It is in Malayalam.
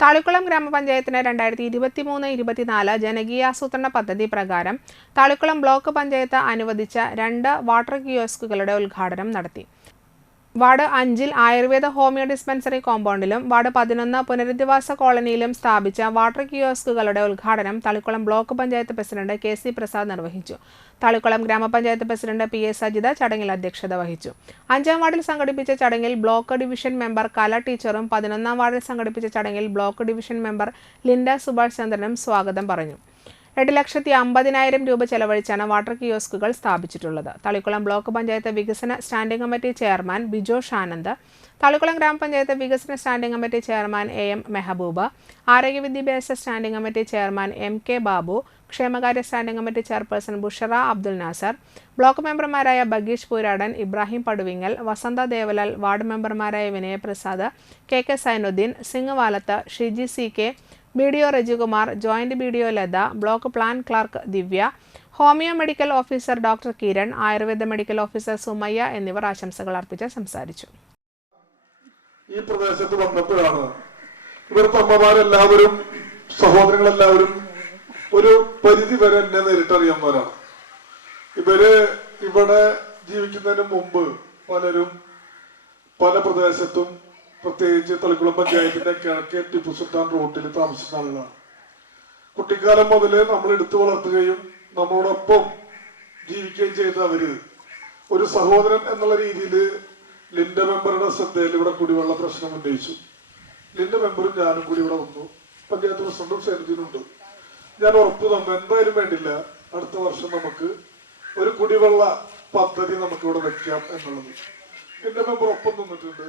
താളിക്കുളം ഗ്രാമപഞ്ചായത്തിന് രണ്ടായിരത്തി ഇരുപത്തി മൂന്ന് ഇരുപത്തിനാല് ജനകീയാസൂത്രണ പദ്ധതി പ്രകാരം താളിക്കുളം ബ്ലോക്ക് പഞ്ചായത്ത് അനുവദിച്ച രണ്ട് വാട്ടർ കിയോസ്കുകളുടെ ഉദ്ഘാടനം നടത്തി. വാർഡ് അഞ്ചിൽ ആയുർവേദ ഹോമിയോ ഡിസ്പെൻസറി കോമ്പൗണ്ടിലും വാർഡ് പതിനൊന്ന് പുനരധിവാസ കോളനിയിലും സ്ഥാപിച്ച വാട്ടർ കിയോസ്കുകളുടെ ഉദ്ഘാടനം Thalikulam block panchayat president K C Prasad നിർവഹിച്ചു. തളിക്കുളം ഗ്രാമപഞ്ചായത്ത് പ്രസിഡന്റ് പി എസ് സജിത ചടങ്ങിൽ അധ്യക്ഷത വഹിച്ചു. അഞ്ചാം വാർഡിൽ സംഘടിപ്പിച്ച ചടങ്ങിൽ ബ്ലോക്ക് ഡിവിഷൻ മെമ്പർ കല ടീച്ചറും പതിനൊന്നാം വാർഡിൽ സംഘടിപ്പിച്ച ചടങ്ങിൽ block division member Linda Subhash ചന്ദ്രനും സ്വാഗതം പറഞ്ഞു. രണ്ട് ലക്ഷത്തി അമ്പതിനായിരം രൂപ ചെലവഴിച്ചാണ് വാട്ടർ കിയോസ്കുകൾ സ്ഥാപിച്ചിട്ടുള്ളത്. തളിക്കുളം ബ്ലോക്ക് പഞ്ചായത്ത് വികസന standing committee chairman Bijosh Anand Thalikulam ഗ്രാമപഞ്ചായത്ത് വികസന standing committee chairman A M Mehbooba ആരോഗ്യ വിദ്യാഭ്യാസ standing committee chairman M K Babu ക്ഷേമകാര്യ standing committee chairperson Bushra Abdul Nasar block മെമ്പർമാരായ ബഗീഷ് പൂരാടൻ ഇബ്രാഹിം പടുവിങ്ങൽ വസന്ത ദേവലാൽ വാർഡ് മെമ്പർമാരായ Vinayaprasad K K Sainuddin Singh Valath Shiji C K B D O Rajikumar joint B D O Latha block plan clerk Divya homeo medical officer doctor Kiran Ayurveda medical officer Sumayya എന്നിവർ ആശംസകൾ അർപ്പിച്ച് സംസാരിച്ചു. ഈ പ്രദേശത്ത് വന്നപ്പോഴാണ് ഇവർക്ക് അമ്മമാരെല്ലാവരും സഹോദരങ്ങളെല്ലാവരും ഒരു പരിധി വരെ എന്നെ നേരിട്ടറിയാവുന്നവരാണ്. ഇവർ ഇവിടെ ജീവിക്കുന്നതിന് മുമ്പ് പലരും പല പ്രദേശത്തും പ്രത്യേകിച്ച് തളിക്കുളം പഞ്ചായത്തിന്റെ കിഴക്കേ ടിപ്പു സുൽത്താൻ റോട്ടിൽ താമസിക്കുന്ന ആളുകളാണ് കുട്ടിക്കാലം മുതൽ നമ്മൾ എടുത്തു വളർത്തുകയും നമ്മളോടൊപ്പം ജീവിക്കുകയും ചെയ്ത അവർ ഒരു സഹോദരൻ എന്നുള്ള രീതിയിൽ ലിൻഡ മെമ്പറുടെ ശ്രദ്ധയിൽ ഇവിടെ കുടിവെള്ള പ്രശ്നം ഉന്നയിച്ചു. ലിൻഡ മെമ്പറും ഞാനും കൂടി ഇവിടെ വന്നു. പഞ്ചായത്ത് പ്രസിഡന്റും സേനത്തിനും ഉണ്ട്. ഞാൻ ഉറപ്പ് തന്നു എന്തായാലും വേണ്ടില്ല. അടുത്ത വർഷം നമുക്ക് ഒരു കുടിവെള്ള പദ്ധതി നമുക്ക് ഇവിടെ വെക്കാം എന്നുള്ളത്. ലിൻഡ മെമ്പർ ഒപ്പം നിന്നിട്ടുണ്ട്.